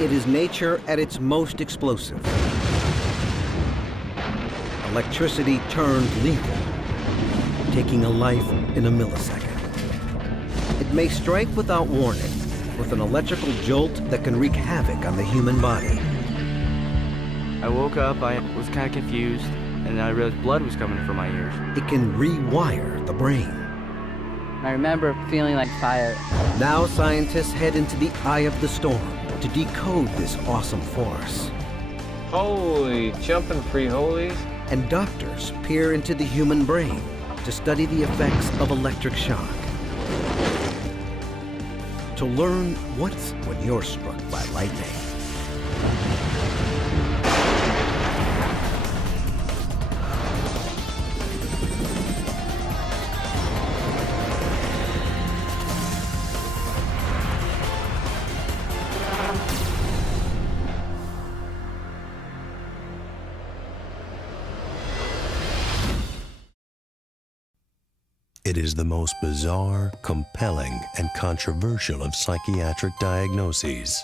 It is nature at its most explosive. Electricity turned lethal, taking a life in a millisecond. It may strike without warning, with an electrical jolt that can wreak havoc on the human body. I woke up, I was kind of confused, and I realized blood was coming from my ears. It can rewire the brain. I remember feeling like fire. Now scientists head into the eye of the storm to decode this awesome force. Holy jumping free-holies. And doctors peer into the human brain to study the effects of electric shock. To learn what's when you're struck by lightning. It is the most bizarre, compelling, and controversial of psychiatric diagnoses.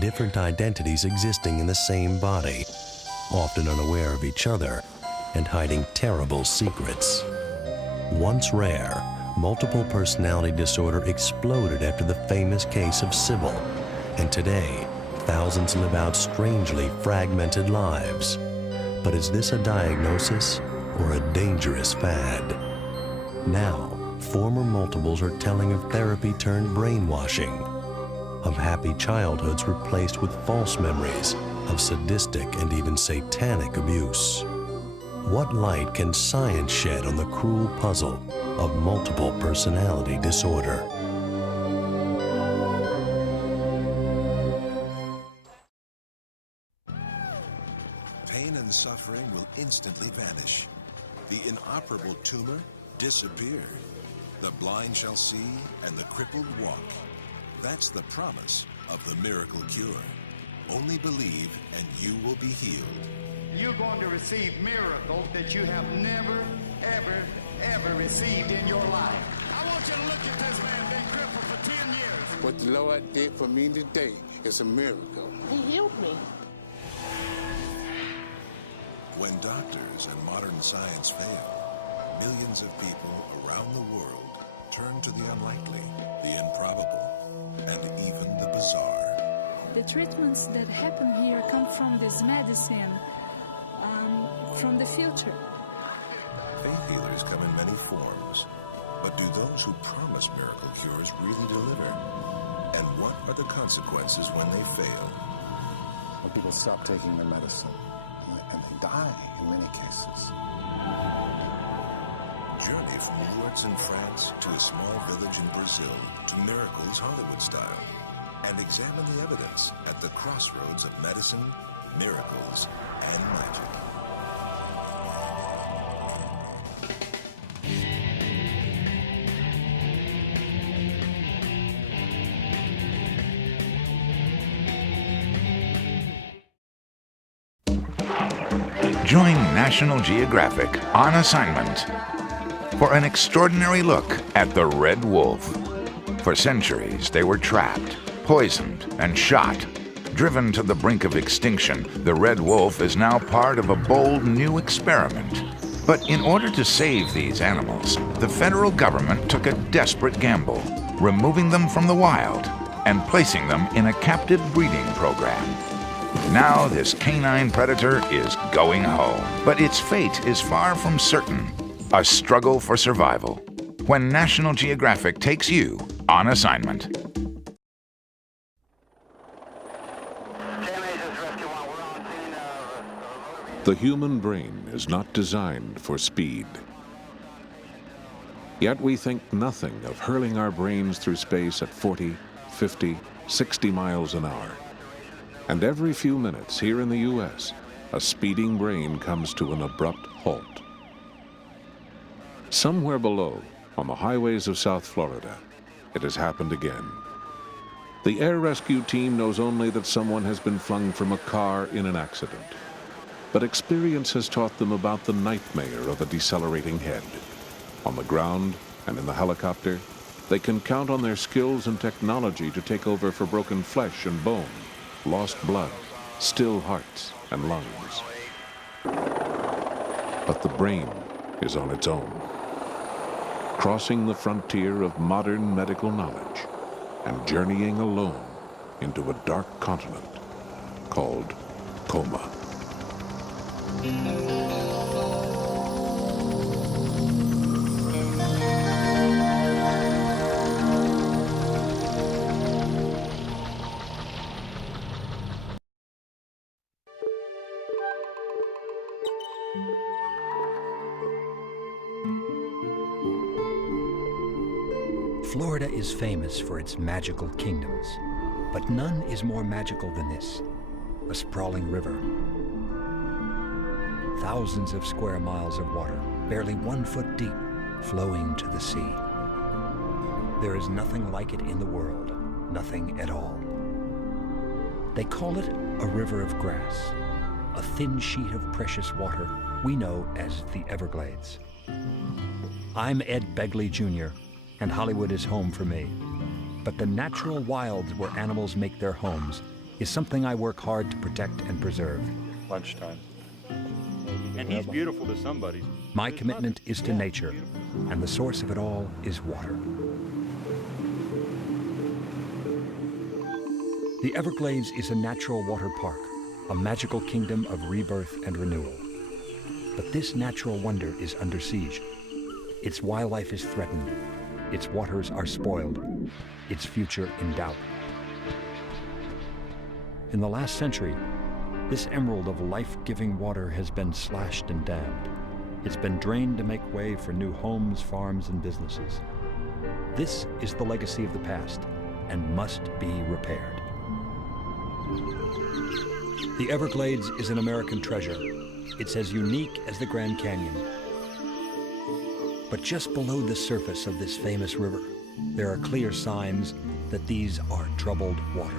Different identities existing in the same body, often unaware of each other, and hiding terrible secrets. Once rare, multiple personality disorder exploded after the famous case of Sybil, and today, thousands live out strangely fragmented lives. But is this a diagnosis or a dangerous fad? Now, former multiples are telling of therapy turned brainwashing, of happy childhoods replaced with false memories, of sadistic and even satanic abuse. What light can science shed on the cruel puzzle of multiple personality disorder? Pain and suffering will instantly vanish. The inoperable tumor disappeared. The blind shall see and the crippled walk. That's the promise of the miracle cure. Only believe and you will be healed. You're going to receive miracles that you have never, ever received in your life. I want you to look at this man been crippled for 10 years. What the Lord did for me today is a miracle. He healed me. When doctors and modern science fail, millions of people around the world turn to the unlikely, the improbable, and even the bizarre. The treatments that happen here come from this medicine, from the future. Faith healers come in many forms, but do those who promise miracle cures really deliver? And what are the consequences when they fail? When people stop taking their medicine, and they die in many cases. Journey from Lourdes in France to a small village in Brazil to miracles Hollywood style, and examine the evidence at the crossroads of medicine, miracles, and magic. Join National Geographic on assignment for an extraordinary look at the red wolf. For centuries, they were trapped, poisoned, and shot. Driven to the brink of extinction, the red wolf is now part of a bold new experiment. But in order to save these animals, the federal government took a desperate gamble, removing them from the wild and placing them in a captive breeding program. Now this canine predator is going home, but its fate is far from certain. A struggle for survival. When National Geographic takes you on assignment. The human brain is not designed for speed. Yet we think nothing of hurling our brains through space at 40, 50, 60 miles an hour. And every few minutes here in the U.S., a speeding brain comes to an abrupt halt. Somewhere below, on the highways of South Florida, it has happened again. The air rescue team knows only that someone has been flung from a car in an accident. But experience has taught them about the nightmare of a decelerating head. On the ground and in the helicopter, They can count on their skills and technology to take over for broken flesh and bone, lost blood, still hearts and lungs. But the brain is on its own, crossing the frontier of modern medical knowledge and journeying alone into a dark continent called coma. Florida is famous for its magical kingdoms, but none is more magical than this, a sprawling river. Thousands of square miles of water, barely 1 foot deep, flowing to the sea. There is nothing like it in the world, nothing at all. They call it a river of grass, a thin sheet of precious water we know as the Everglades. I'm Ed Begley Jr., and Hollywood is home for me. But the natural wilds where animals make their homes is something I work hard to protect and preserve. Lunchtime. And he's beautiful to somebody. My commitment is to nature, and the source of it all is water. The Everglades is a natural water park, a magical kingdom of rebirth and renewal. But this natural wonder is under siege. Its wildlife is threatened. Its waters are spoiled, its future in doubt. In the last century, this emerald of life-giving water has been slashed and dammed. It's been drained to make way for new homes, farms, and businesses. This is the legacy of the past and must be repaired. The Everglades is an American treasure. It's as unique as the Grand Canyon. But just below the surface of this famous river, there are clear signs that these are troubled waters.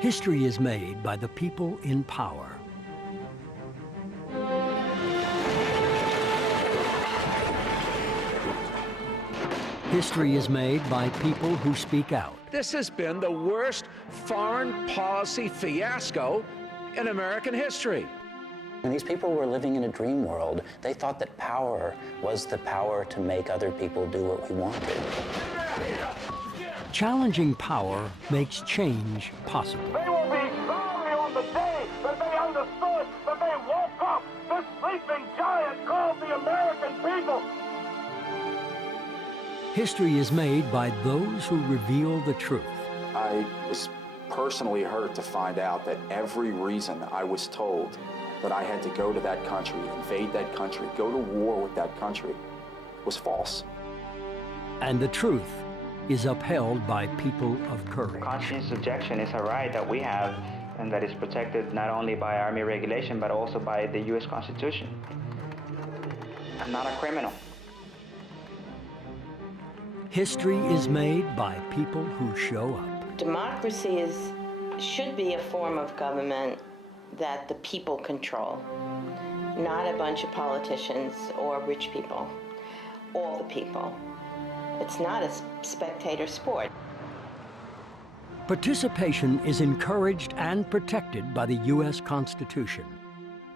History is made by the people in power. History is made by people who speak out. This has been the worst foreign policy fiasco in American history. And these people were living in a dream world. They thought that power was the power to make other people do what we wanted. Challenging power makes change possible. They will be sorry on the day that they understood that they woke up this sleeping giant called the American people. History is made by those who reveal the truth. I was personally hurt to find out that every reason I was told that I had to go to that country, invade that country, go to war with that country, was false. And the truth is upheld by people of courage. Conscious objection is a right that we have and that is protected not only by Army regulation but also by the U.S. Constitution. I'm not a criminal. History is made by people who show up. Democracy should be a form of government that the people control, not a bunch of politicians or rich people, all the people. It's not a spectator sport. Participation is encouraged and protected by the U.S. Constitution.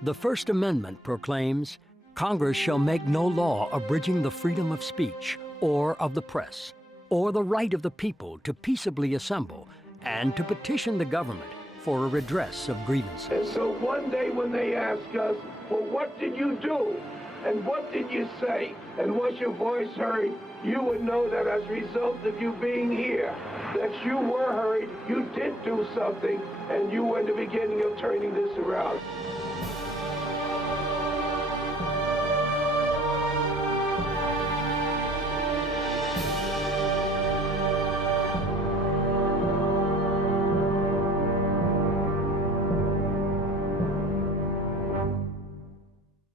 The First Amendment proclaims, Congress shall make no law abridging the freedom of speech or of the press, or the right of the people to peaceably assemble and to petition the government for a redress of grievances. And so one day when they ask us, well, what did you do? And what did you say? And was your voice heard? You would know that as a result of you being here, that you were heard, you did do something, and you were in the beginning of turning this around.